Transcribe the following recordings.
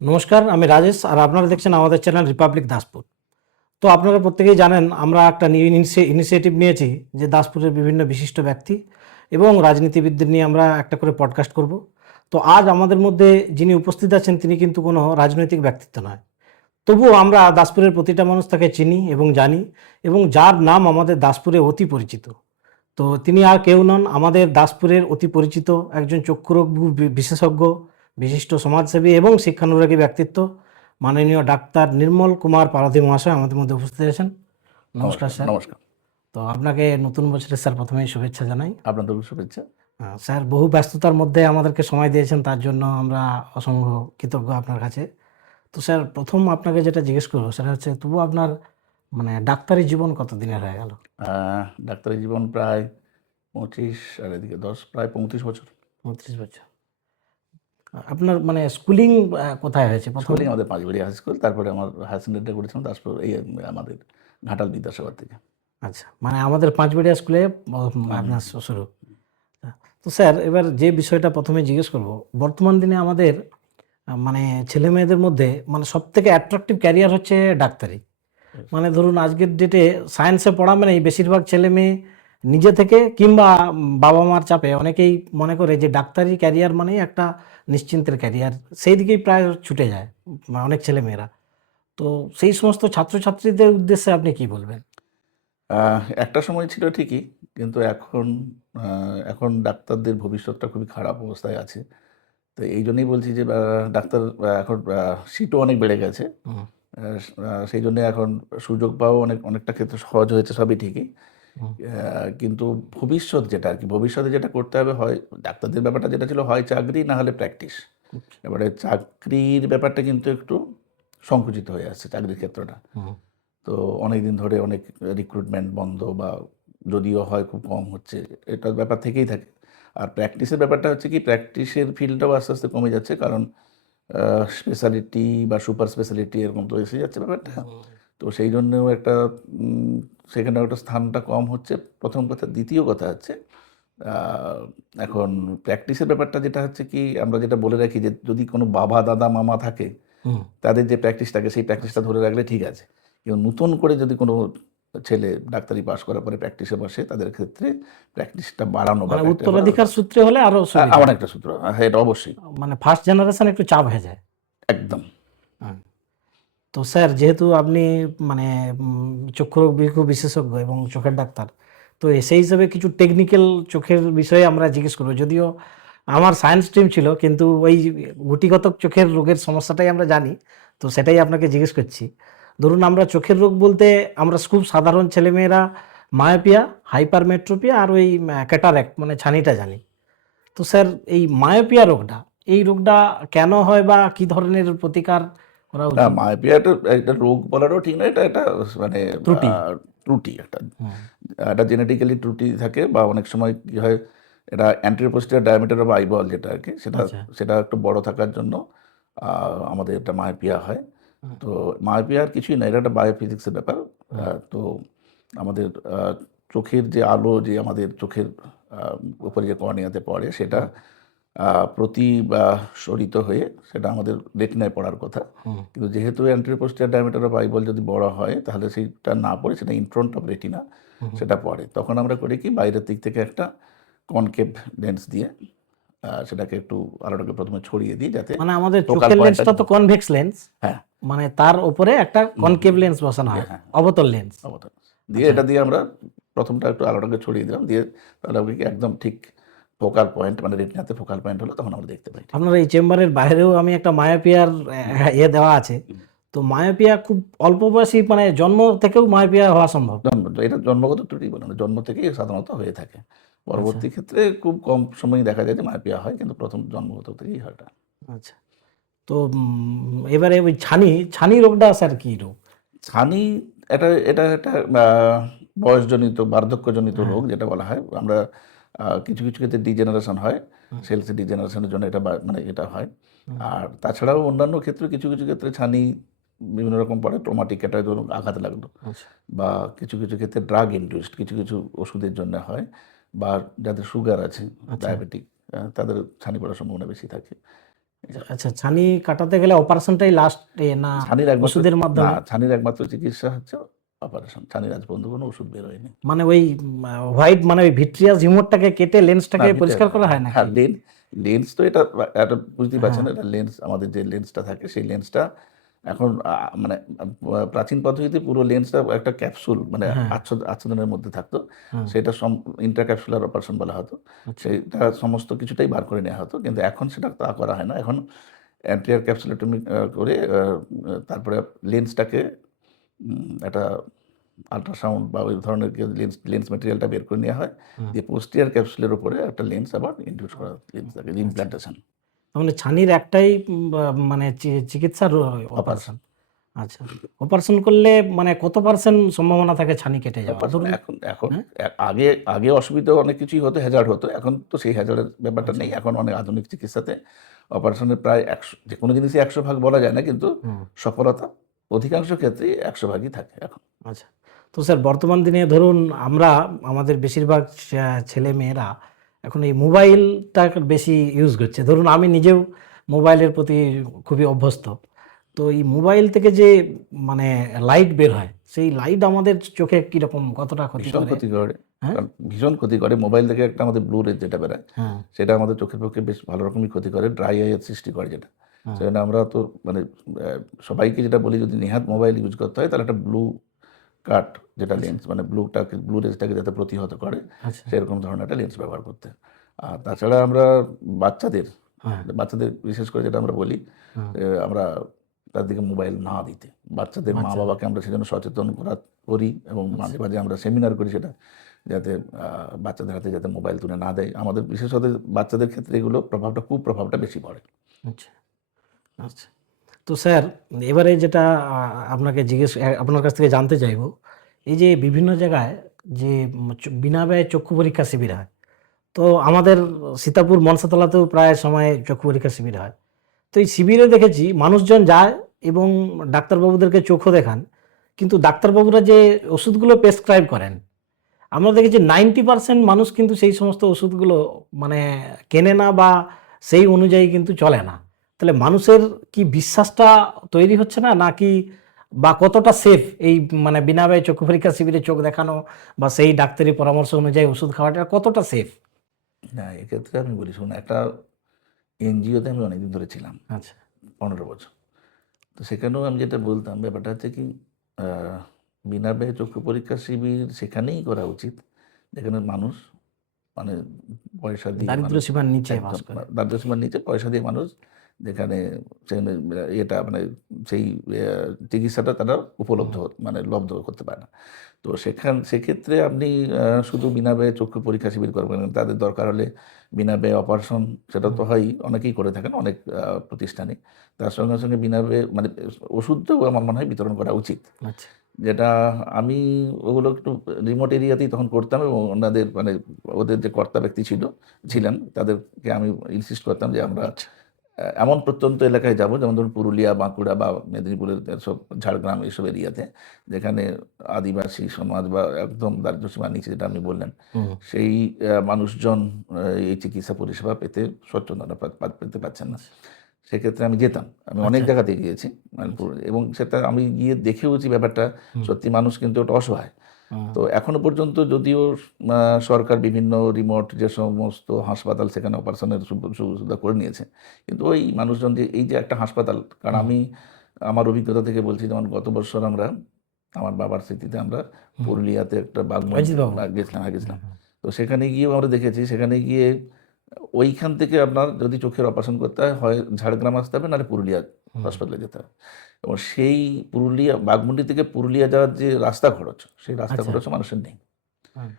নমস্কার, আমি রাজেশ আর আপনারা দেখছেন আমাদের চ্যানেল রিপাবলিক দাসপুর। তো আপনারা প্রত্যেকেই জানেন আমরা একটা নিউ ইনিশিয়েটিভ নিয়েছি যে দাসপুরের বিভিন্ন বিশিষ্ট ব্যক্তি এবং রাজনীতিবিদদের নিয়ে আমরা একটা করে পডকাস্ট করব। তো আজ আমাদের মধ্যে যিনি উপস্থিত আছেন তিনি কিন্তু কোনো রাজনৈতিক ব্যক্তিত্ব নয়, তবুও আমরা দাসপুরের প্রতিটা মানুষ তাকে চিনি এবং জানি এবং যার নাম আমাদের দাসপুরে অতি পরিচিত। তো তিনি আর কেউ নন, আমাদের দাসপুরের অতি পরিচিত একজন চক্ষুরোগ বিশেষজ্ঞ, বিশিষ্ট সমাজসেবী এবং শিক্ষানুরাগী ব্যক্তিত্ব মাননীয় ডাক্তার নির্মল কুমার পারধী মহাশয় আমাদের মধ্যে উপস্থিত আছেন। নমস্কার স্যার। নমস্কার। তো আপনাকে নতুন বছরের স্যার প্রথমেই শুভেচ্ছা জানাই। আপনাদেরও শুভেচ্ছা। স্যার বহু ব্যস্ততার মধ্যে আমাদেরকে সময় দিয়েছেন, তার জন্য আমরা অসংখ্য কৃতজ্ঞ আপনার কাছে। তো স্যার প্রথম আপনাকে যেটা জিজ্ঞেস করবো সেটা হচ্ছে, তবু আপনার মানে ডাক্তারি জীবন কত দিনের হয়ে গেল? ডাক্তারি জীবন প্রায় 25 আর এদিকে 10 প্রায় 35 বছর। 35 বছর। আপনার মানে স্কুলিং কোথায় হয়েছে প্রথম? স্কুলিং আমাদের পাঁচবাড়িয়া হাই স্কুল, তারপরে আমার হায়ার সেকেন্ডারিটা করেছিলাম দাসপুর এই আমাদের ঘাটাল বিদ্যাসাগর থেকে। আচ্ছা, মানে আমাদের পাঁচবেড়িয়া স্কুলে আপনার শুরু। তো স্যার এবার যে বিষয়টা প্রথমে জিজ্ঞেস করব, বর্তমান দিনে আমাদের মানে ছেলে মেয়েদের মধ্যে মানে সব থেকে অ্যাট্রাকটিভ ক্যারিয়ার হচ্ছে ডাক্তারি। মানে ধরুন আজকের ডেটে সায়েন্সে পড়া মানে বেশিরভাগ ছেলে মেয়ে নিজে থেকে কিংবা বাবা মার চাপে অনেকেই মনে করে যে ডাক্তারি ক্যারিয়ার মানেই একটা নিশ্চিন্তের ক্যারিয়ার, সেই দিকেই প্রায় ছুটে যায় অনেক ছেলে মেয়েরা। তো সেই সমস্ত ছাত্রছাত্রীদের উদ্দেশ্যে আপনি কি বলবেন? একটা সময় ছিল ঠিকই, কিন্তু এখন ডাক্তারদের ভবিষ্যৎটা খুবই খারাপ অবস্থায় আছে। তো এই জন্যই বলছি যে ডাক্তার এখন সিটও অনেক বেড়ে গেছে। হুম, সেই জন্যে এখন সুযোগ পাওয়া অনেকটা ক্ষেত্রে সহজ হয়েছে, সবই ঠিকই। হুম, কিন্তু ভবিষ্যৎ যেটা আর কি, ভবিষ্যতে যেটা করতে হবে, হয় ডাক্তারদের ব্যাপারটা যেটা ছিল, হয় চাকরি না হলে প্র্যাকটিস। এবারে চাকরির ব্যাপারটা কিন্তু একটু সংকুচিত হয়ে আসছে, চাকরির ক্ষেত্রটা। হুম, তো অনেক দিন ধরে অনেক রিক্রুটমেন্ট বন্ধ, বা যদিও হয় খুব কম হচ্ছে, এটার ব্যাপার থেকেই থাকে। আর প্র্যাকটিসের ব্যাপারটা হচ্ছে কি, প্র্যাকটিসের ফিল্ডটাও আস্তে আস্তে কমে যাচ্ছে, কারণ স্পেশালিটি বা সুপার স্পেশালিটি এরকম তো এসে যাচ্ছে ব্যাপারটা। তো সেই জন্যেও একটা সেখানেও একটা স্থানটা কম হচ্ছে, প্রথম কথা। দ্বিতীয় কথা হচ্ছে এখন প্র্যাকটিসের ব্যাপারটা যেটা হচ্ছে কি, আমরা যেটা বলে রাখি যে যদি কোনো বাবা দাদা মামা থাকে, হুম। তাদের যে প্র্যাকটিস থাকে সেই প্র্যাকটিসটা ধরে রাখলে ঠিক আছে। এবং নতুন করে যদি কোনো ছেলে ডাক্তারি পাস করার পরে প্র্যাকটিসে বসে, তাদের ক্ষেত্রে প্র্যাকটিসটা বাড়ানো বা মানে উত্তরাধিকার সূত্রে হলে আরো আমার সুবিধা। একটা সূত্র। হ্যাঁ, এটা অবশ্যই। মানে ফার্স্ট জেনারেশন একটু চাপ হয়ে যায়। একদম। হ্যাঁ। তো স্যার যেহেতু আপনি মানে চক্ষু বিশেষজ্ঞ এবং চোখের ডাক্তার, তো সেই হিসাবে কিছু টেকনিক্যাল চোখের বিষয়ে আমরা জিজ্ঞেস করবো। যদিও আমার সায়েন্স স্ট্রিম ছিল, কিন্তু ওই গুটিগত চোখের রোগের সমস্যাটাই আমরা জানি, তো সেটাই আপনাকে জিজ্ঞেস করছি। ধরুন আমরা চোখের রোগ বলতে আমরা খুব সাধারণ ছেলেমেয়েরা মায়োপিয়া, হাইপারমেট্রোপিয়া আর ওই ক্যাটারেক্ট মানে ছানিটা জানি। তো স্যার এই মায়োপিয়া রোগটা, এই রোগটা কেন হয় বা কি ধরনের প্রতিকার করা না, উচিত? মায়োপিয়াটা একটা রোগ বলারও ঠিক না, এটা একটা মানে ত্রুটি। ত্রুটি একটা। হুম, একটা জেনেটিক্যালি ত্রুটি থাকে, বা অনেক সময় কি হয়, এটা anterior posterior diameter of eyeball যেটা আর কি, সেটা আচ্ছা। সেটা একটু বড় থাকার জন্য আমাদের একটা মায়োপিয়া হয়। হুম, তো মায়োপিয়া আর কিছুই না, এটা একটা বায়োফিজিক্সের ব্যাপার। হুম, তো আমাদের চোখের যে আলো, যে আমাদের চোখের উপরে যে কর্নিয়াতে পড়ে, সেটা হুম, শরিত হয়ে সেটা আমাদের রেটিনায় পড়ার কথা। হুম, কিন্তু যেহেতু anterior posterior diameter of eyeball যদি বড় হয়, তাহলে সেইটা না পড়ে সেটা ইন ফ্রন্ট অফ রেটিনা হুম। সেটা পড়ে। তখন আমরা করি কি, বাইরের দিক থেকে একটা কনকেভ লেন্স দিয়ে সেটাকে একটু আলোটাকে প্রথমে ছড়িয়ে দিই, যাতে মানে আমাদের ফোকাল চোখের পয়েন্টটা। লেন্সটা তো কনভেক্স লেন্স, হ্যাঁ। মানে তার উপরে একটা কনকেভ লেন্স বসানো হয়, হ্যাঁ, অবতল লেন্স। অবতার দিয়ে, আচ্ছা। এটা দিয়ে আমরা প্রথমটা একটু আলোটাকে ছড়িয়ে দিলাম, দিয়ে তাহলে আমরা কি একদম ঠিক ফোকাল পয়েন্ট, মানে রেটিনাতে ফোকাল পয়েন্ট হলো, তখন আমরা দেখতে পাই ঠিক। আপনার এই চেম্বারের বাইরেও আমি একটা মায়োপিয়ার দেওয়া আছে। তো মায়োপিয়া খুব অল্প বয়সী মানে জন্ম থেকেও মায়োপিয়া হওয়া সম্ভব? এটা জন্মগত ত্রুটি বলে না, জন্ম থেকেই সাধারণত হয়ে থাকে। আচ্ছা, পরবর্তী ক্ষেত্রে খুব কম সময় দেখা যায় যে মায়োপিয়া হয়, কিন্তু প্রথম জন্মগত থেকেই হয় এটা। আচ্ছা। তো এবারে ওই ছানি, ছানি রোগটা স্যার কি রোগ? ছানি, এটা একটা বয়সজনিত বার্ধক্যজনিত হ্যাঁ, রোগ যেটা বলা হয়। আমরা কিছু কিছু ক্ষেত্রে ডিজেনারেশন হয়, হুম, সেলস ডিজেনারেশনের জন্য এটা মানে এটা হয়। হুম, আর তাছাড়াও অন্যান্য ক্ষেত্রে কিছু কিছু ক্ষেত্রে ছানি বিভিন্ন রকম পড়ে, ট্রমাটিক, এটা ধরুন আঘাত লাগলো, আচ্ছা, বা কিছু কিছু ক্ষেত্রে ড্রাগ ইনডিউসড কিছু কিছু ওষুধের জন্য হয়, বা যাদের সুগার আছে, আচ্ছা। ডায়াবেটিক, তাদের ছানি পড়ার সম্ভাবনা বেশি থাকে। আচ্ছা, ছানি কাটাতে গেলে অপারেশনটাই লাস্ট না ছানির একমাত্র ওষুধের না, মাধ্যমে? ছানির একমাত্র চিকিৎসা হচ্ছে অপারেশন। ছানির আজ পর্যন্ত কোনো ওষুধ বের হয়নি। মানে ওই হোয়াইট মানে ওই ভিট্রিয়াস হিউমারটাকে কেটে না, লেন্সটাকে পরিষ্কার করা হয় হ্যাঁ, নাকি? লেন্স তো এটা এটা বুঝতেই পারছেন, হ্যাঁ, এটা লেন্স, আমাদের যে লেন্সটা থাকে সেই লেন্সটা এখন মানে প্রাচীন পদ্ধতিতে পুরো লেন্সটা একটা ক্যাপসুল মানে হ্যাঁ, আচ্ছাদনের মধ্যে থাকতো, হ্যাঁ, সেটা ইন্ট্রাক্যাপসুলার অপারেশন বলা হতো। আচ্ছা, সেটা সমস্ত কিছুটাই বার করে নেওয়া হতো, কিন্তু এখন সেটা তা করা হয় না। এখন অ্যান্টিয়ার ক্যাপসুলেটমি করে তারপরে লেন্সটাকে একটা আল্ট্রাসাউন্ড বা ওই ধরনের লেন্স লেন্স ম্যাটেরিয়ালটা বের করে নেওয়া হয়, হ্যাঁ, দিয়ে পোস্টিয়ার ক্যাপসুলের উপরে একটা লেন্স আবার ইনডিউস করা, লেন্স থাকে আচ্ছা। ইমপ্ল্যান্টেশন তার মানে ছানির একটাই মানে চিকিৎসার অপারেশন। অপারেশন। আচ্ছা, অপারেশন করলে মানে কত পার্সেন্ট সম্ভাবনা থাকে ছানি কেটে যাওয়ার অপারেশন ধরুন? এখন এখন হ্যাঁ, আগে আগে অসুবিধা অনেক কিছুই হতো, হ্যাজার্ড হতো। এখন তো সেই হ্যাজার্ডের ব্যাপারটা আচ্ছা, নেই। এখন অনেক আধুনিক চিকিৎসাতে অপারেশনের প্রায় 100, যে কোনো জিনিসই 100 ভাগ বলা যায় না, কিন্তু হুম, সফলতা অধিকাংশ ক্ষেত্রেই 100 ভাগই থাকে এখন। আচ্ছা। তো স্যার বর্তমান দিনে ধরুন আমরা আমাদের বেশিরভাগ ছেলে মেয়েরা এখন এই মোবাইলটা বেশি ইউজ করছে। ধরুন আমি নিজেও মোবাইলের প্রতি খুবই অভ্যস্ত। তো এই মোবাইল থেকে যে মানে লাইট বের হয়, সেই লাইট আমাদের চোখে কিরকম কতটা ক্ষতি ভীষণ করে? ক্ষতি করে। হ্যাঁ? কারণ ভীষণ ক্ষতি করে। মোবাইল থেকে একটা আমাদের ব্লু রে যেটা বেরোয়, হ্যাঁ, সেটা আমাদের চোখের পক্ষে বেশ ভালো রকমই ক্ষতি করে। ড্রাই আই এর সৃষ্টি করে যেটা। হ্যাঁ, সেজন্য আমরা তো মানে সবাইকে যেটা বলি, যদি নেহাত মোবাইল ইউজ করতে হয় তাহলে একটা ব্লু কাট, যেটা আচ্ছা, লেন্স মানে ব্লু রেজটাকে যাতে প্রতিহত করে আচ্ছা, সেরকম ধরনের একটা লেন্স ব্যবহার করতে। আর তাছাড়া আমরা বাচ্চাদের হ্যাঁ, বাচ্চাদের বিশেষ করে যেটা আমরা বলি, হ্যাঁ, আমরা তার দিকে মোবাইল না দিতে। বাচ্চাদের মা আচ্ছা, বাবাকে আমরা সেজন্য সচেতন করি এবং আচ্ছা, মাঝে মাঝে আমরা সেমিনার করি সেটা, যাতে বাচ্চাদের হাতে যাতে মোবাইল তুলে না দেয়। আমাদের বিশেষত বাচ্চাদের ক্ষেত্রে এগুলো কুপ্রভাবটা বেশি পড়ে। আচ্ছা, আচ্ছা। তো স্যার এবারে যেটা আপনাকে আপনার কাছ থেকে জানতে চাইবো, এই যে বিভিন্ন জায়গায় যে বিনা ব্যয়ে চক্ষু পরীক্ষা শিবির হয়। তো আমাদের সীতাপুর মনসাতলাতেও প্রায় সময় চক্ষু পরীক্ষা শিবির হয়। তো এই শিবিরে দেখেছি মানুষজন যায় এবং ডাক্তারবাবুদেরকে চোখও দেখান। কিন্তু ডাক্তারবাবুরা যে ওষুধগুলো প্রেসক্রাইব করেন, আমরা দেখেছি 90% মানুষ কিন্তু সেই সমস্ত ওষুধগুলো মানে কেনে না বা সেই অনুযায়ী কিন্তু চলে না। তাহলে মানুষের কি বিশ্বাসটা তৈরি হচ্ছে না নাকি বা কতটা সেফ এই মানে বিনা ব্যয় চক্ষু পরীক্ষা শিবিরে চোখ দেখানো বা সেই ডাক্তারি পরামর্শ অনুযায়ী ওষুধ খাওয়াটা কতটা সেফ? না, এক্ষেত্রে আমি বলি, শুনুন, একটা এনজিওতে আমি অনেকদিন ধরে ছিলাম, আচ্ছা, 15 বছর। তো সেখানেও আমি যেটা বলতাম, ব্যাপারটা হচ্ছে কি, আহ, বিনা ব্যয়ে চক্ষু পরীক্ষা শিবির সেখানেই করা উচিত যেখানে মানুষ মানে পয়সা দিয়ে দারিদ্র মানুষ, সীমার নিচে বাস একদম করে। দারিদ্র্য সীমার নিচে পয়সা দিয়ে মানুষ, যেখানে সেখানে এটা মানে সেই চিকিৎসাটা তারা উপলব্ধ মানে লব্ধ করতে পারে না। তো সেক্ষেত্রে আপনি শুধু বিনা ব্যয়ে চক্ষু পরীক্ষা শিবির করবেন না। তাদের দরকার হলে বিনা ব্যয়ে অপারেশন, সেটা তো হয়ই, অনেকেই করে থাকেন অনেক প্রতিষ্ঠানে। তার সঙ্গে সঙ্গে বিনা ব্যয়ে মানে ওষুধটাও আমার মনে হয় বিতরণ করা উচিত। আচ্ছা, যেটা আমি ওগুলো একটু রিমোট এরিয়াতেই তখন করতাম, এবং ওনাদের মানে ওদের যে কর্তা ব্যক্তি ছিলেন তাদেরকে আমি ইনসিস্ট করতাম যে আমরা আচ্ছা, এমন প্রত্যন্ত এলাকায় যাব, যেমন ধরুন পুরুলিয়া, বাঁকুড়া বা মেদিনীপুরের সব ঝাড়গ্রাম এইসব এরিয়াতে, যেখানে আদিবাসী সমাজ বা একদম দারিদ্র্যসীমার নিচে যেটা আপনি বললেন, হুম, সেই মানুষজন এই চিকিৎসা পরিষেবা পেতে স্বচ্ছন্দতা পেতে পারছেন না। সেক্ষেত্রে আমি যেতাম। আমি অনেক আচ্ছা, জায়গাতে গিয়েছি মানে আচ্ছা, এবং সেটা আমি গিয়ে দেখেওছি ব্যাপারটা। হুম, সত্যি মানুষ কিন্তু ওটা অসহায়। হুম, তো এখনো পর্যন্ত যদিও সরকার বিভিন্ন রিমোট যে সমস্ত হাসপাতাল সেখানে অপারেশনের সুবিধা করে নিয়েছে, কিন্তু ওই মানুষজন যে এই যে একটা হাসপাতাল, কারণ হুম, আমি আমার অভিজ্ঞতা থেকে বলছি, যেমন গত বছর আমরা আমার বাবার স্মৃতিতে আমরা হুম, পুরুলিয়াতে একটা অজিত বাবু, গেছিলাম। হুম, তো সেখানে গিয়েও আমরা দেখেছি, সেখানে গিয়ে ওইখান থেকে আপনার যদি চোখের অপারেশন করতে হয়, হয় ঝাড়গ্রাম আসতে হবে, নাহলে পুরুলিয়া হুম, হাসপাতালে যেতে হবে। এবং সেই পুরুলিয়া বাঘমুন্ডি থেকে পুরুলিয়া যাওয়ার যে রাস্তা খরচ, সেই রাস্তা আচ্ছা, খরচও মানুষের নেই। হুম,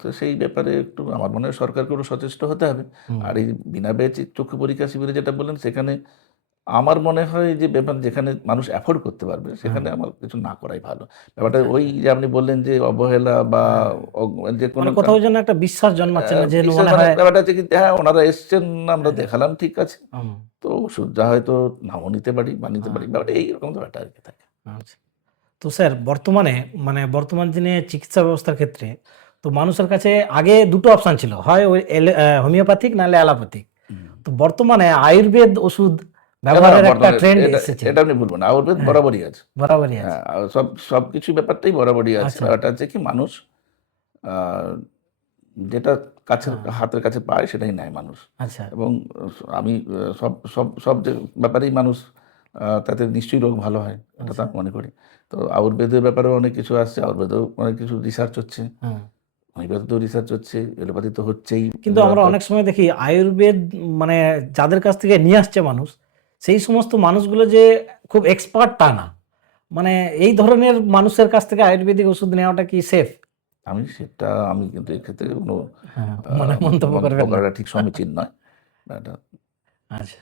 তো সেই ব্যাপারে একটু আমার মনে হয় সরকারকে একটু সচেষ্ট হতে হবে। হুম, আর এই বিনা ব্যয়ে চক্ষু পরীক্ষা শিবিরে যেটা বললেন, সেখানে আমার মনে হয় যে ব্যাপার যেখানে মানুষ অ্যাফোর্ড করতে পারবে হ্যাঁ, সেখানে আমার কিছু না করাই ভালো। ব্যাপারটা আচ্ছা, ওই আচ্ছা, যে আপনি বললেন যে অবহেলা বা হ্যাঁ, যে কোনো মানে কোথাও যেন একটা বিশ্বাস জন্মাচ্ছে না যে বিশ্বাস, মনে মানে হয় ব্যাপারটা হচ্ছে কি, হ্যাঁ, ওনারা এসছেন, আমরা হ্যাঁ, দেখালাম, ঠিক আছে। হুম, তো ওষুধ যা হয়তো নাও নিতে পারি বা নিতে হ্যাঁ, পারি, ব্যাপারটা এইরকম ব্যাপারটা আর কি থাকে। আচ্ছা। তো স্যার বর্তমানে মানে বর্তমান দিনে চিকিৎসা ব্যবস্থার ক্ষেত্রে তো মানুষের কাছে আগে দুটো অপশন ছিল, হয় ওই হোমিওপ্যাথিক নাহলে অ্যালোপ্যাথিক। হুম। তো বর্তমানে আয়ুর্বেদ ওষুধ না, ব্যবহারের একটা বর্তমানে ট্রেন্ড এটা এসেছে। এটা আপনি বলবেন না, আয়ুর্বেদ হ্যাঁ, বরাবরই আছে। বরাবরই আছে। হ্যাঁ, আর সবকিছু ব্যাপারটাই বরাবরই আছে। আচ্ছা। ব্যাপারটা হচ্ছে কি মানুষ আহ, যেটা কাছের হ্যাঁ, হাতের কাছে পায় সেটাই নেয় মানুষ। আচ্ছা। এবং আমি সব সব সব যে ব্যাপারেই মানুষ তাতে নিশ্চয়ই রোগ ভালো হয়, এটা তো আচ্ছা। আমি মনে করি। তো আয়ুর্বেদের ব্যাপারেও অনেক কিছু আসছে, আয়ুর্বেদেও অনেক কিছু রিসার্চ হচ্ছে, হুম। হোমিওপ্যাথিতেও রিসার্চ হচ্ছে, এলোপ্যাথি তো হচ্ছেই। কিন্তু আমরা অনেক সময় দেখি আয়ুর্বেদ মানে যাদের কাছ থেকে নিয়ে আসছে মানুষ, সেই সমস্ত মানুষগুলো যে খুব এক্সপার্ট তা না। মানে এই ধরনের মানুষের কাছ থেকে আয়ুর্বেদিক ওষুধ নেওয়াটা কি সেফ? আমি কিন্তু এক্ষেত্রে কোনো হ্যাঁ, মানে মন্তব্য মন্তব্য করবেন না। করাটা ঠিক সমীচীন নয়। এটা আচ্ছা।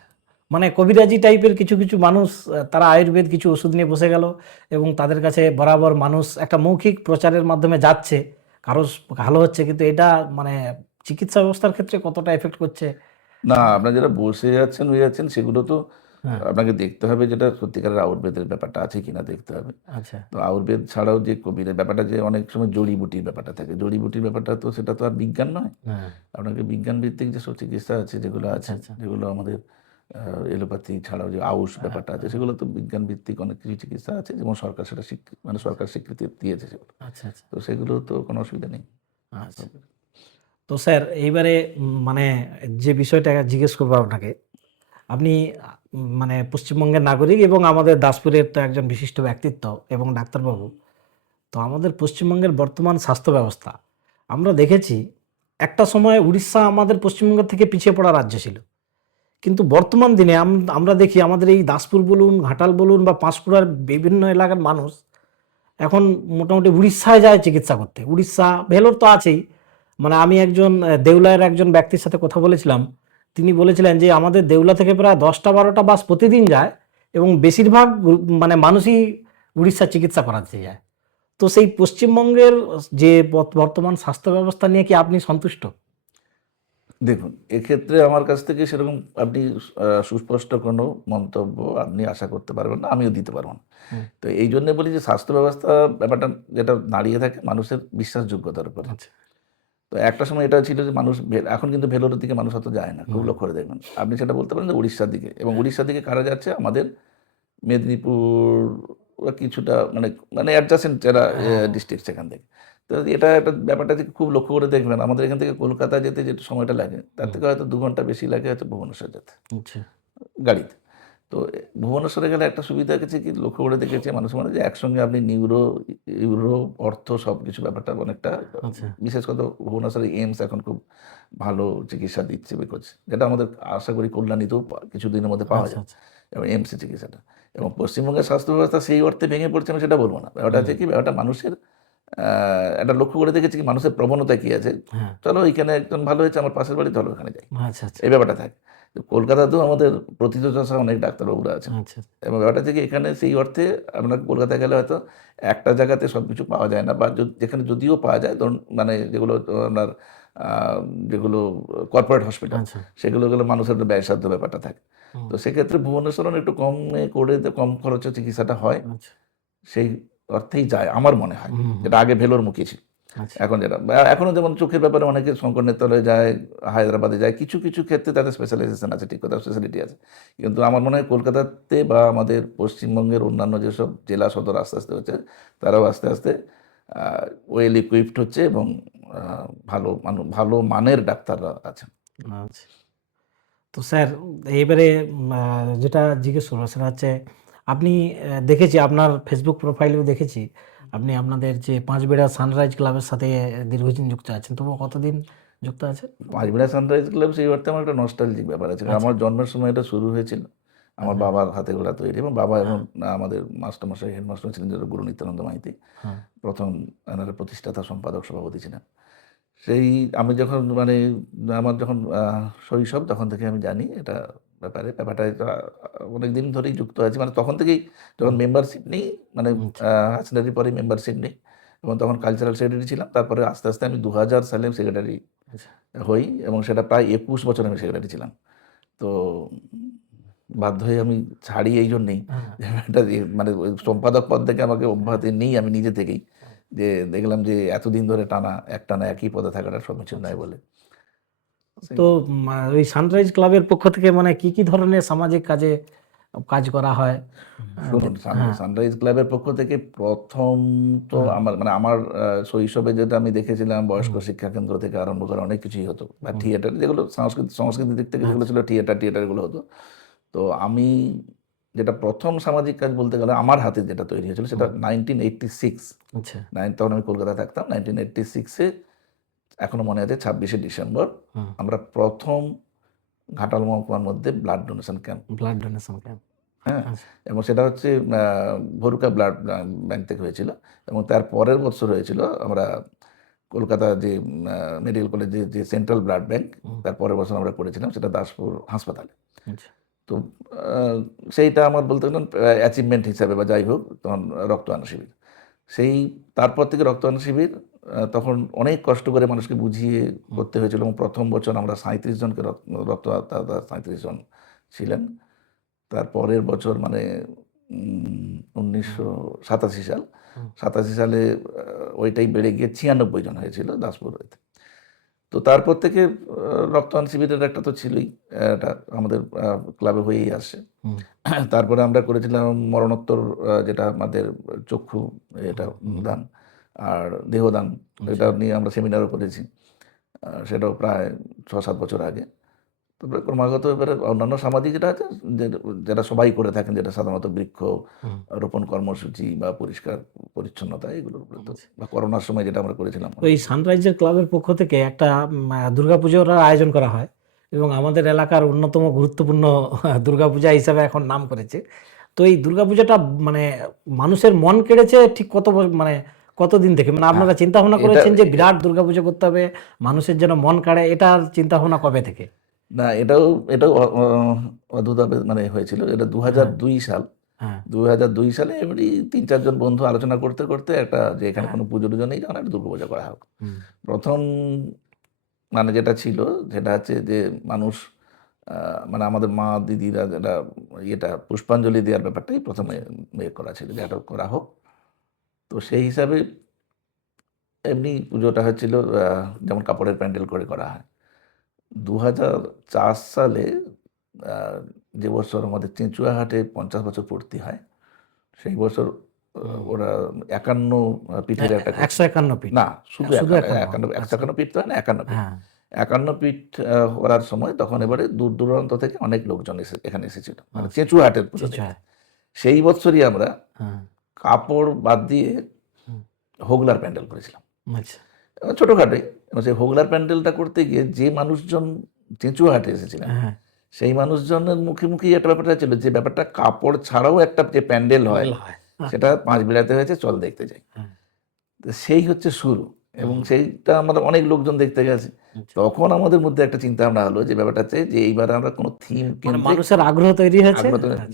মানে কবিরাজি টাইপের কিছু কিছু মানুষ তারা আয়ুর্বেদ কিছু ওষুধ নিয়ে বসে গেল এবং তাদের কাছে বরাবর মানুষ একটা মৌখিক প্রচারের মাধ্যমে যাচ্ছে, কারো ভালো হচ্ছে, কিন্তু এটা মানে চিকিৎসা ব্যবস্থার ক্ষেত্রে কতটা এফেক্ট করছে? না, আপনার যেটা বসে যাচ্ছেন হয়ে যাচ্ছেন সেগুলো তো হ্যাঁ। আপনাকে দেখতে হবে, যেটা সত্যিকারের আয়ুর্বেদের ব্যাপারটা আছে কিনা দেখতে হবে। আচ্ছা। তো আয়ুর্বেদ ছাড়াও যে কবিরের ব্যাপারটা, যে অনেক সময় জড়িবুটির ব্যাপারটা থাকে, জড়িবুটির ব্যাপারটা তো সেটা তো আর বিজ্ঞান নয়। হ্যাঁ। আপনাকে বিজ্ঞান ভিত্তিক যেসব চিকিৎসা আছে, যেগুলো আচ্ছা, আছে, আচ্ছা। যেগুলো আমাদের এলোপ্যাথি ছাড়াও যে আউশ হ্যাঁ, ব্যাপারটা আছে, সেগুলো তো বিজ্ঞান ভিত্তিক অনেক কিছু চিকিৎসা আছে, যেমন সরকার সেটা মানে সরকার স্বীকৃতি দিয়েছে সেগুলো। আচ্ছা, আচ্ছা। তো সেগুলো তো কোনো অসুবিধা নেই। আচ্ছা। তো স্যার এইবারে মানে যে বিষয়টা জিজ্ঞেস করবো আপনাকে, আপনি মানে পশ্চিমবঙ্গের নাগরিক এবং আমাদের দাসপুরের তো একজন বিশিষ্ট ব্যক্তিত্ব এবং ডাক্তারবাবু। তো আমাদের পশ্চিমবঙ্গের বর্তমান স্বাস্থ্য ব্যবস্থা আমরা দেখেছি, একটা সময় উড়িষ্যা আমাদের পশ্চিমবঙ্গ থেকে পিছিয়ে পড়া রাজ্য ছিল, কিন্তু বর্তমান দিনে আমরা দেখি আমাদের এই দাসপুর বলুন, ঘাটাল বলুন বা পাঁশকুড়ার বিভিন্ন এলাকার মানুষ এখন মোটামুটি উড়িষ্যায় যায় চিকিৎসা করতে। উড়িষ্যা, ভেলোর তো আছেই। মানে আমি একজন দেউলার একজন ব্যক্তির সাথে কথা বলেছিলাম, তিনি বলেছিলেন যে আমাদের দেউলা থেকে প্রায় 10টা 12টা বাস প্রতিদিন যায় এবং বেশিরভাগ মানে মানুষই উড়িষ্যা চিকিৎসা করাতে যায়। তো সেই পশ্চিমবঙ্গের যে বর্তমান স্বাস্থ্য ব্যবস্থা নিয়ে কি আপনি সন্তুষ্ট? দেখুন, এক্ষেত্রে আমার কাছ থেকে সেরকম আপনি সুস্পষ্ট কোনো মন্তব্য আপনি আশা করতে পারবেন না, আমিও দিতে পারবো না। হুম। তো এই জন্যে বলি যে স্বাস্থ্য ব্যবস্থা ব্যাপারটা যেটা দাঁড়িয়ে থাকে মানুষের বিশ্বাসযোগ্যতার উপরে। আচ্ছা। তো একটা সময় এটা ছিল যে মানুষ এখন কিন্তু ভেলোরের দিকে মানুষ অত যায় না, খুব হুম। লক্ষ্য করে দেখবেন। আপনি সেটা বলতে পারেন যে উড়িষ্যার দিকে, এবং উড়িষ্যার দিকে কারা যাচ্ছে? আমাদের মেদিনীপুর ওরা কিছুটা মানে মানে অ্যাডজাসেন্ট যারা হ্যাঁ। ডিস্ট্রিক্ট সেখান থেকে। তো এটা একটা ব্যাপারটা যে খুব লক্ষ্য করে দেখবেন, আমাদের এখান থেকে কলকাতা যেতে যে সময়টা লাগে, তার হুম। থেকে হয়তো 2 ঘন্টা বেশি লাগে হয়তো ভুবনেশ্বর যেতে আচ্ছা। গাড়িতে। তো ভুবনেশ্বরে গেলে একটা সুবিধা গেছে কি, লক্ষ্য করে দেখেছি মানুষের মনে, যে একসঙ্গে আপনি ইউরো, অর্থ সবকিছু ব্যাপারটা অনেকটা আচ্ছা। বিশেষ করে ভুবনেশ্বরে এইমস এখন খুব ভালো চিকিৎসা দিচ্ছে করছে, যেটা আমাদের আশা করি কল্যাণীতেও কিছুদিনের মধ্যে পাওয়া আচ্ছা। যায়, আচ্ছা। এবং এইমসের চিকিৎসাটা। এবং পশ্চিমবঙ্গের স্বাস্থ্য ব্যবস্থা সেই অর্থে ভেঙে পড়ছে আমি সেটা বলবো না। ব্যাপারটা হুম। হচ্ছে কি, ব্যাপারটা মানুষের একটা লক্ষ্য করে দেখেছি কি মানুষের প্রবণতা কি আছে, হ্যাঁ। চলো এখানে একজন ভালো হয়েছে আমার পাশের বাড়ি, চলো ওখানে যাই, আচ্ছা, আচ্ছা। এই ব্যাপারটা থাকে। তো কলকাতাতেও আমাদের প্রথিতযশা অনেক ডাক্তারবাবুরা আছেন, আচ্ছা। এবং ব্যাপারটা হচ্ছে কি এখানে সেই অর্থে আপনার কলকাতায় গেলে হয়তো একটা জায়গাতে সব কিছু পাওয়া যায় না, বা যেখানে যদিও পাওয়া যায়, ধরুন মানে যেগুলো আপনার আহ, যেগুলো কর্পোরেট হসপিটাল, আচ্ছা। সেগুলো গেলে মানুষের একটা ব্যয়সাধ্য ব্যাপারটা থাকে। হুম। তো সেক্ষেত্রে ভুবনেশ্বর একটু কমে করে কম খরচে চিকিৎসাটা হয়, আচ্ছা। সেই অর্থেই যায় আমার মনে হয়, হুম, হুম। যেটা আগে ভেলোর মুখী ছিল। আচ্ছা। এখন যেটা এখনও যেমন চোখের ব্যাপারে অনেকে শঙ্কর নেত্রালয়ে যায়, হায়দ্রাবাদে যায়, কিছু কিছু ক্ষেত্রে তাদের স্পেশালাইজেশন আছে, ঠিক কথা, স্পেশালিটি আছে। কিন্তু আমার মনে হয় কলকাতাতে বা আমাদের পশ্চিমবঙ্গের অন্যান্য যেসব জেলা সদর আস্তে আস্তে হচ্ছে, তারাও আস্তে আস্তে ওয়েল ইকুইপড হচ্ছে, এবং ভালো মানের ডাক্তাররা আছেন। আচ্ছা। তো স্যার এইবারে যেটা জিজ্ঞেস করবো সেটা হচ্ছে, আপনি দেখেছি আপনার ফেসবুক প্রোফাইলেও দেখেছি আপনি আপনাদের যে পাঁচবেড়া সানরাইজ ক্লাবের সাথে দীর্ঘদিন যুক্ত আছেন, তবু কতদিন যুক্ত আছেন? পাঁচবিড়া সানরাইজ ক্লাব সেই অর্থে আমার একটা নস্টালজিক ব্যাপার আছে, কারণ আচ্ছা। আমার জন্মের সময় এটা শুরু হয়েছিল আমার আচ্ছা। বাবার হাতে গড়া তৈরি, এবং বাবা এবং হ্যাঁ। আমাদের মাস্টারমশাই হেডমাস্টার ছিলেন যারা গুরু নিত্যানন্দ মাইতি, হ্যাঁ। প্রথম এনারা প্রতিষ্ঠাতা সম্পাদক সভাপতি ছিলেন। সেই আমি যখন মানে আমার যখন শৈশব, তখন থেকে আমি জানি এটা ব্যাপারটা এটা অনেক দিন ধরেই যুক্ত আছি, মানে তখন থেকেই, যখন হুম। মেম্বারশিপ নেই, মানে আচ্ছা। হাসিনারির পরে মেম্বারশিপ নেই, এবং তখন কালচারাল সেক্রেটারি ছিলাম, তারপরে আস্তে আস্তে আমি 2000 সালে সেক্রেটারি আচ্ছা। হই, এবং সেটা প্রায় 21 বছর আমি সেক্রেটারি ছিলাম। তো বাধ্য হয়ে আমি ছাড়ি এই জন্যেই, হ্যাঁ। যে একটা মানে ওই সম্পাদক পদ থেকে আমাকে অব্যাহতি নেই আমি নিজে থেকেই, যে দেখলাম যে এতদিন ধরে একটানা একই পদে থাকাটা সমীচীন আচ্ছা। নয় বলে। তো ওই সানরাইজ ক্লাবের পক্ষ থেকে মানে কি কি ধরনের সামাজিক কাজে কাজ করা হয়? শুনুন, সানরাইজ ক্লাবের পক্ষ থেকে প্রথম তো আমার শৈশবে যেটা আমি দেখেছিলাম, বয়স্ক শিক্ষা কেন্দ্র থেকে আরম্ভ করে অনেক কিছুই হতো, বা থিয়েটার, যেগুলো সংস্কৃতির দিক থেকে যেগুলো ছিল থিয়েটারগুলো হতো। তো আমি যেটা প্রথম সামাজিক কাজ বলতে গেলে আমার হাতে যেটা তৈরি হয়েছিল সেটা 1986। আচ্ছা। তখন আমি কলকাতায় থাকতাম। 1986-এ এখনো মনে আছে, 26শে ডিসেম্বর আমরা প্রথম ঘাটাল মহকুমার মধ্যে blood donation camp, blood donation camp. হ্যাঁ, এবং সেটা হচ্ছে ভরুকা ব্লাড ব্যাংক থেকে হয়েছিল। এবং তার পরের বছর হয়েছিল আমরা কলকাতা যে মেডিকেল কলেজে যে সেন্ট্রাল ব্লাড ব্যাংক, তার পরের বছর আমরা করেছিলাম সেটা দাসপুর হাসপাতালে। তো সেইটা আমার বলতে গেলেন অ্যাচিভমেন্ট হিসাবে, বা যাই হোক, তখন রক্তদান শিবির। তারপর থেকে রক্তদান শিবির তখন অনেক কষ্ট করে মানুষকে বুঝিয়ে করতে হয়েছিল, এবং প্রথম বছর আমরা 37 জনকে রক্তদাতা 37 জন ছিলেন। তারপরের বছর মানে 1987 সাল, 87 সালে ওইটাই বেড়ে গিয়ে 96 জন হয়েছিল দাসপুর হইতে। তো তারপর থেকে রক্তদান শিবিরের একটা তো ছিলই, এটা আমাদের ক্লাবে হয়েই আসে। তারপরে আমরা করেছিলাম মরণোত্তর, যেটা আমাদের চক্ষু এটা দান আর দেহদান, এটা নিয়ে আমরা সেমিনারও করেছি, সেটাও প্রায় 6-7 বছর আগে। তারপরে ক্রমাগত এবারে অন্যান্য সামাজিক যেটা আছে, যেটা সবাই করে থাকেন, যেটা সাধারণত বৃক্ষ রোপণ কর্মসূচি বা পরিষ্কার পরিচ্ছন্নতা, এগুলোর উপরে তো, বা করোনার সময় যেটা আমরা করেছিলাম। এই সানরাইজের ক্লাবের পক্ষ থেকে একটা দুর্গাপূজার আয়োজন করা হয়, এবং আমাদের এলাকার অন্যতম গুরুত্বপূর্ণ দুর্গাপূজা হিসাবে এখন নাম করেছে। তো এই দুর্গাপূজাটা মানে মানুষের মন কেড়েছে ঠিক মানে কতদিন থেকে, মানে আপনারা চিন্তা ভাবনা করেছেন যে বিরাট দুর্গাপূজা করতে হবে, মানুষের যেন মন কাড়ে, এটার চিন্তা ভাবনা কবে থেকে? না, এটাও অদ্ভুতভাবে মানে হয়েছিল। এটা 2002 সাল। 2002 সালে এমনি 3-4 জন বন্ধু আলোচনা করতে করতে একটা, যে এখানে কোনো পুজো টুজো নেই, যখন একটা দুর্গাপূজা করা হোক। প্রথম মানে যেটা ছিল সেটা হচ্ছে যে মানুষ মানে আমাদের মা দিদিরা যেটা পুষ্পাঞ্জলি দেওয়ার ব্যাপারটাই প্রথমে করা ছিল, যে এটা করা হোক। তো সেই হিসাবে এমনি পুজোটা হচ্ছিল যেমন কাপড়ের প্যান্ডেল করে করা হয়। 2004 সালে যে বছর আমাদের চেঁচুয়াহাটে 50 বছর পূর্তি হয়, সেই বছর ওরা 51 পিঠের একটা 151 পিঠ না, শুধু 51 পিঠ তো হয় না, 51 পিঠ। 51 পিঠ করার সময় তখন এবারে দূর দূরান্ত থেকে অনেক লোকজন এখানে এসেছিল, মানে চেঁচুয়াহাটের পুজো দেখতে। সেই বছরই আমরা কাপড় বাদ দিয়ে হোগলার প্যান্ডেল করেছিলাম, ছোটখাটোই। সেই হোগলার প্যান্ডেলটা করতে গিয়ে যে মানুষজন চেঁচুয়াহাটে এসেছিলেন, সেই মানুষজনের মুখে মুখেই একটা ব্যাপারটা ছিল, যে ব্যাপারটা কাপড় ছাড়াও একটা যে প্যান্ডেল হয়, সেটা 5 বিলাতে হয়েছে, চল দেখতে যাই। সেই হচ্ছে শুরু, এবং সেইটা আমাদের অনেক লোকজন দেখতে গেছে। তখন আমাদের মধ্যে একটা চিন্তা ভাবনা হলো, যে ব্যাপারটা হচ্ছে যে এইবার আমরা কোনো থিম, মানুষের আগ্রহ তৈরি হয়েছে,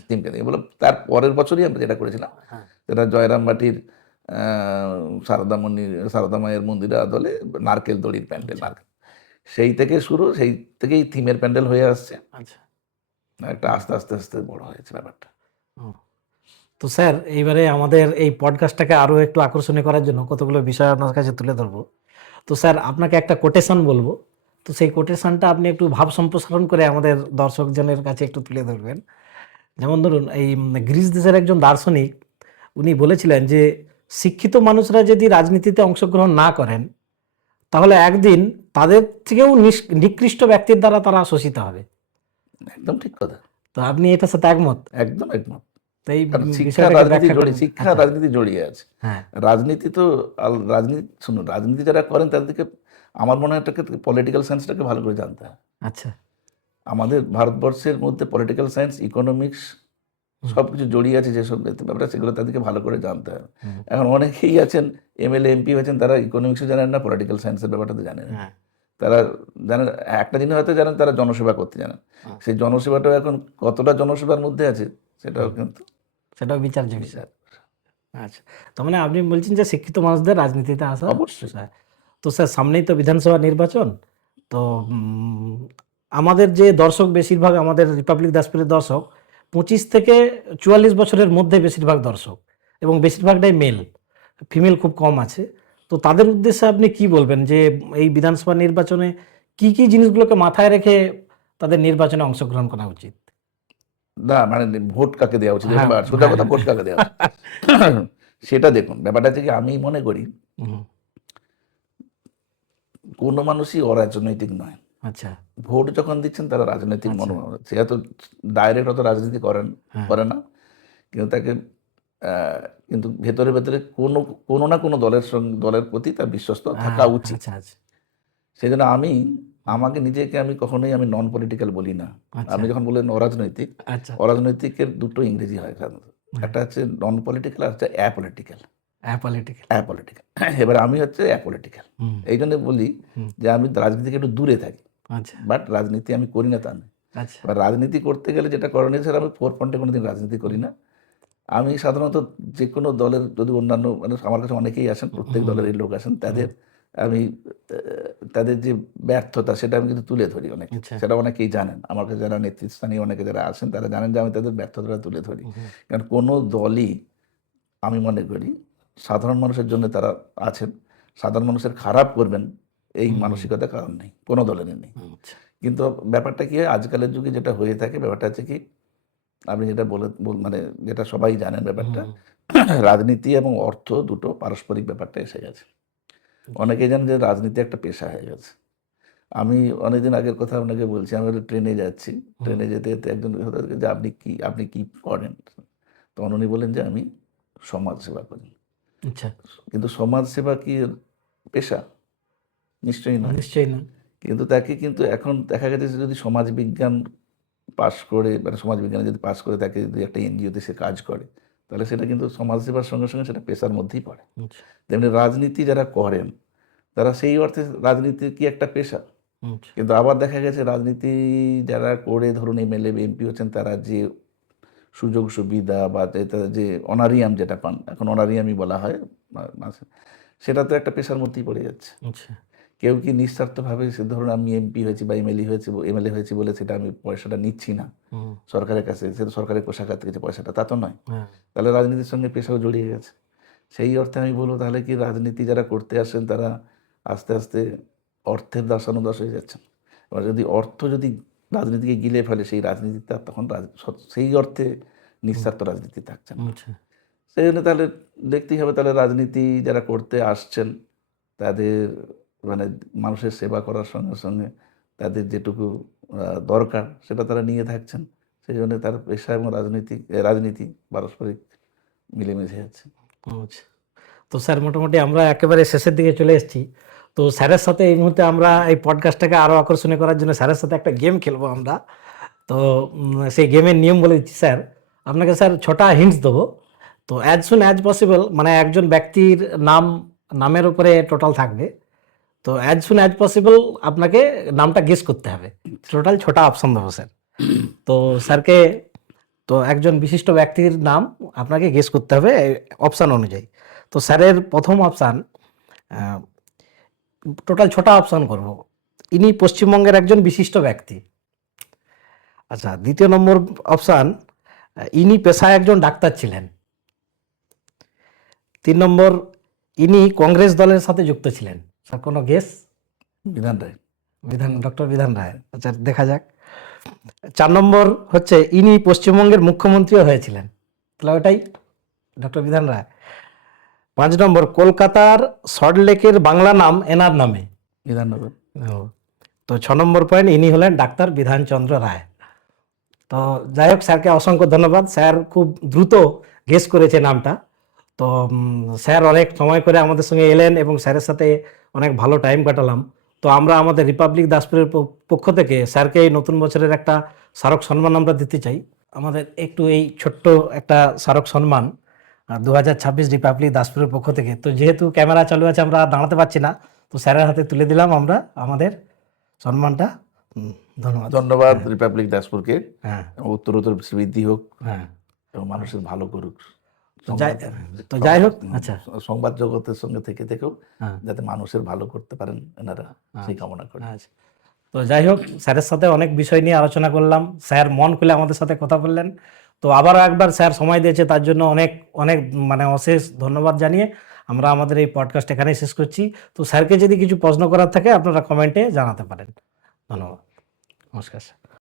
থিম কেন্দ্রিক বলো। তার পরের বছরই আমরা যেটা করেছিলাম, সেটা জয়রামবাটির সারদা মায়ের মন্দিরের আদলে নারকেল দড়ির প্যান্ডেল, সেই থেকে শুরু, সেই থেকেই থিমের প্যান্ডেল হয়ে আসছে। একটা আস্তে আস্তে আস্তে বড় হয়েছে ব্যাপারটা। তো স্যার, এইবারে আমাদের এই পডকাস্টটাকে আরো একটু আকর্ষণীয় করার জন্য কতগুলো বিষয় আপনার কাছে তুলে ধরবো। তো স্যার, আপনাকে একটা কোটেশন বলবো, তো সেই কোটেশনটা আপনি একটু ভাব সম্প্রসারণ করে আমাদের দর্শকজনের কাছে একটু তুলে ধরবেন। যেমন ধরুন, এই গ্রিস দেশের একজন দার্শনিক, উনি বলেছিলেন যে শিক্ষিত মানুষরা যদি রাজনীতিতে অংশগ্রহণ না করেন, তাহলে একদিন তাদের থেকেও নিকৃষ্ট ব্যক্তির দ্বারা তারা শোষিত হবে। একদম ঠিক কথা। তো আপনি এটার সাথে একমত? একদম একমত। এই শিক্ষা রাজনীতি জড়িয়ে আছে। রাজনীতি তো শুনুন, রাজনীতি যারা করেন তাদেরকে আমার মনে হয় পলিটিক্যাল সায়েন্সটাকে ভালো করে জানতে হয়। আচ্ছা, আমাদের ভারতবর্ষের মধ্যে পলিটিক্যাল সায়েন্স, ইকোনমিক্স সবকিছু জড়িয়ে আছে, যেসব ব্যাপারটা সেগুলো তাদেরকে ভালো করে জানতে হয়। এখন অনেকেই আছেন এমএলএ এমপি হয়েছেন, তারা ইকোনমিক্সও জানেন না, পলিটিক্যাল সায়েন্সের ব্যাপারটা তো জানেন না। তারা জানেন একটা জিনিস হয়তো জানেন, তারা জনসেবা করতে জানেন। সেই জনসেবাটাও এখন কতটা জনসেবার মধ্যে আছে সেটাও বিচার্য বিষয়। আচ্ছা, তার মানে আপনি বলছেন যে শিক্ষিত মানুষদের রাজনীতিতে আসা অবশ্যই। তো স্যার, সামনেই তো বিধানসভা নির্বাচন। তো আমাদের যে দর্শক, বেশিরভাগ আমাদের রিপাবলিক দাসপুরের দর্শক 25 থেকে 44 বছরের মধ্যে বেশিরভাগ দর্শক, এবং বেশিরভাগটাই মেল, ফিমেল খুব কম আছে। তো তাদের উদ্দেশ্যে আপনি কি বলবেন, যে এই বিধানসভা নির্বাচনে কি কি জিনিসগুলোকে মাথায় রেখে তাদের নির্বাচনে অংশগ্রহণ করা উচিত? না মানে ভোট কাকে দেওয়া উচিত, হ্যাঁ, সোজা কথা হ্যাঁ। ভোট কাকে দেওয়া উচিত সেটা দেখুন। ব্যাপারটা থেকে আমি মনে করি হুম, কোনো মানুষই অরাজনৈতিক নয়। আচ্ছা, ভোট যখন দিচ্ছেন তারা রাজনৈতিক আচ্ছা। মনোভাব, সে হয়তো ডাইরেক্ট অত রাজনীতি হ্যাঁ, করে না, কিন্তু তাকে কিন্তু ভেতরে ভেতরে কোনো কোনো না কোনো দলের প্রতি তার বিশ্বস্ত থাকা হ্যাঁ, উচিত। আচ্ছা, আচ্ছা, সেই জন্য আমাকে নিজেকে আমি কখনোই নন পলিটিক্যাল বলি না। আচ্ছা, আপনি যখন বললেন অরাজনৈতিক, আচ্ছা, অরাজনৈতিকের দুটো ইংরেজি হয় সাধারণত। হ্যাঁ, একটা হচ্ছে নন পলিটিক্যাল আর হচ্ছে অ্যাপলিটিক্যাল। অ্যাপলিটিক্যাল। অ্যাপলিটিক্যাল এবার আমি হচ্ছে অ্যাপলিটিক্যাল। হুম, এই জন্য বলি হুম, যে আমি রাজনীতি থেকে একটু দূরে থাকি, আচ্ছা, বাট রাজনীতি আমি করি না তা না। আচ্ছা, এবার রাজনীতি করতে গেলে যেটা করণীয়, সেটা আমি ফোর ফ্রন্টে কোনোদিন রাজনীতি করি না। আমি সাধারণত যে কোনো দলের যদি অন্যান্য আমার কাছে অনেকেই আসেন, প্রত্যেক হুম, দলেরই লোক আসেন, আমি তাদের যে ব্যর্থতা সেটা আমি কিন্তু তুলে ধরি অনেক। আচ্ছা, সেটা অনেকেই জানেন। আমার কাছে যারা নেতৃস্থানীয় অনেকে যারা আসেন তারা জানেন যে আমি তাদের ব্যর্থতাটা তুলে ধরি। হুম, কারণ কোনো দলই আমি মনে করি সাধারণ মানুষের জন্য তারা আছেন। সাধারণ মানুষের খারাপ করবেন এই হুম, মানসিকতা কারণ নেই। কোনো দলেরই নেই। আচ্ছা, কিন্তু ব্যাপারটা কি হয়, আজকালের যুগে যেটা হয়ে থাকে, ব্যাপারটা হচ্ছে কি, আপনি যেটা মানে যেটা সবাই জানেন ব্যাপারটা, হুম, রাজনীতি এবং অর্থ দুটো পারস্পরিক ব্যাপারটা এসে গেছে। অনেকেই জানেন যে রাজনীতি একটা পেশা হয়ে গেছে। আমি অনেকদিন আগের কথা আপনাকে বলছি, আমি একটা ট্রেনে যাচ্ছি। হুম, ট্রেনে যেতে, যেতে একজন হঠাৎ করে যে আপনি কি করেন? তখন উনি বললেন যে আমি সমাজসেবা করি। আচ্ছা, কিন্তু সমাজসেবা কি পেশা? নিশ্চয়ই নয়। নিশ্চয়ই না। কিন্তু তাকে কিন্তু এখন দেখা গেছে যে যদি সমাজবিজ্ঞান পাশ করে, মানে সমাজবিজ্ঞানে যদি পাশ করে তাকে যদি একটা এনজিওতে সে কাজ করে, তাহলে সেটা কিন্তু সমাজসেবার সঙ্গে, সঙ্গে সেটা পেশার মধ্যেই পড়ে। আচ্ছা, তেমনি রাজনীতি যারা করেন, তারা সেই অর্থে রাজনীতি কি একটা পেশা? আচ্ছা, কিন্তু আবার দেখা গেছে রাজনীতি যারা করে ধরুন এমএলএ, এমপি হচ্ছেন, তারা যে সুযোগ সুবিধা বা তাদের যে অনারিয়াম যেটা পান, এখন অনারিয়ামই বলা হয় মাঝে, সেটা তো একটা পেশার মধ্যেই পড়ে যাচ্ছে। আচ্ছা, কেউ কি নিঃস্বার্থভাবে সে ধরুন আমি এমপি হয়েছি বা এমএলএ হয়েছি বলে সেটা আমি পয়সাটা নিচ্ছি না হুম, সরকারের কাছে, সেটা সরকারের কোষাগার থেকে যে পয়সাটা, তা তো নয়। হ্যাঁ, তাহলে রাজনীতির সঙ্গে পেশাও জড়িয়ে গেছে। সেই অর্থে আমি বলব, তাহলে কি রাজনীতি যারা করতে আসেন তারা আস্তে, আস্তে অর্থের দাসানুদাস হয়ে যাচ্ছেন। এবার যদি অর্থ যদি রাজনীতিকে গিলে ফেলে, সেই রাজনীতিটা তখন সেই অর্থে হুম, নিঃস্বার্থ রাজনীতি থাকছে না। আচ্ছা, সেই জন্য তাহলে দেখতেই হবে, তাহলে রাজনীতি যারা করতে আসছেন তাদের মানে মানুষের সেবা করার সঙ্গে, সঙ্গে তাদের যেটুকু দরকার সেটা তারা নিয়ে থাকছেন। সেই জন্য তার পেশা এবং রাজনীতি পারস্পরিক মিলেমিশে যাচ্ছে। আচ্ছা। তো স্যার মোটামুটি আমরা একেবারে শেষের দিকে চলে এসেছি। তো স্যারের সাথে এই মুহূর্তে আমরা এই পডকাস্টটাকে আরো আকর্ষণীয় করার জন্য স্যারের সাথে একটা গেম খেলবো আমরা। তো সেই গেমের নিয়ম বলে দিচ্ছি স্যার। আপনাকে স্যার ৬টা হিন্টস দেবো। তো অ্যাজ সুন অ্যাজ পসিবল মানে একজন ব্যক্তির নামের উপরে টোটাল থাকবে। তো অ্যাজ সুন অ্যাজ পসিবল আপনাকে নামটা গেস করতে হবে। টোটাল ৬টা অপশন দেবো স্যার। তো স্যারকে তো একজন বিশিষ্ট ব্যক্তির নাম আপনাকে গেস করতে হবে অপশান অনুযায়ী। তো স্যারের প্রথম অপশান, টোটাল ৬টা অপশান করব। ইনি পশ্চিমবঙ্গের একজন বিশিষ্ট ব্যক্তি। আচ্ছা, দ্বিতীয় নম্বর অপশান, ইনি পেশায় একজন ডাক্তার ছিলেন। ৩ নম্বর, ইনি কংগ্রেস দলের সাথে যুক্ত ছিলেন। স্যার কোনো গেস? বিধান রায়। ডক্টর বিধান রায়। আচ্ছা দেখা যাক। ৪ নম্বর হচ্ছে ইনি পশ্চিমবঙ্গের মুখ্যমন্ত্রীও হয়েছিলেন। তাহলে ওটাই ডক্টর বিধান রায়। ৫ নম্বর, কলকাতার সল্টলেকের বাংলা নাম এনার নামে। বিধাননগর। ও, তো ৬ নম্বর পয়েন্ট, ইনি হলেন ডাক্তার বিধানচন্দ্র রায়। তো যাই হোক, স্যারকে অসংখ্য ধন্যবাদ। স্যার খুব দ্রুত গেস করেছে নামটা। তো স্যার অনেক সময় করে আমাদের সঙ্গে এলেন এবং স্যারের সাথে অনেক ভালো টাইম কাটালাম। তো আমরা আমাদের রিপাবলিক দাসপুরের পক্ষ থেকে স্যারকে এই নতুন বছরের একটা স্মারক সম্মান আমরা দিতে চাই। আমাদের একটু এই ছোট্ট একটা স্মারক সম্মান ২০২৬ রিপাবলিক দাসপুরের পক্ষ থেকে। তো যেহেতু ক্যামেরা চালু আছে আমরা আর দাঁড়াতে পারছি না, তো স্যারের হাতে তুলে দিলাম আমরা আমাদের সম্মানটা। ধন্যবাদ। ধন্যবাদ রিপাবলিক দাসপুরকে। হ্যাঁ, এবং উত্তরোত্তর বৃদ্ধি হোক হ্যাঁ। এবং মানুষের ভালো করুক। তো যাই হোক, আচ্ছা, সংবাদ জগতের সঙ্গে থেকেও হ্যাঁ, যাতে মানুষের ভালো করতে পারেন এনারা, সেই কামনা করি। আচ্ছা। তো যাই হোক, স্যারের সাথে অনেক বিষয় নিয়ে আলোচনা করলাম। স্যার মন খুলে আমাদের সাথে কথা বললেন। তো আবারও একবার স্যার সময় দিয়েছে তার জন্য অনেক অনেক মানে অশেষ ধন্যবাদ জানিয়ে আমরা আমাদের এই পডকাস্ট এখানেই শেষ করছি। তো স্যারকে যদি কিছু প্রশ্ন করার থাকে আপনারা কমেন্টে জানাতে পারেন। ধন্যবাদ। নমস্কার স্যার।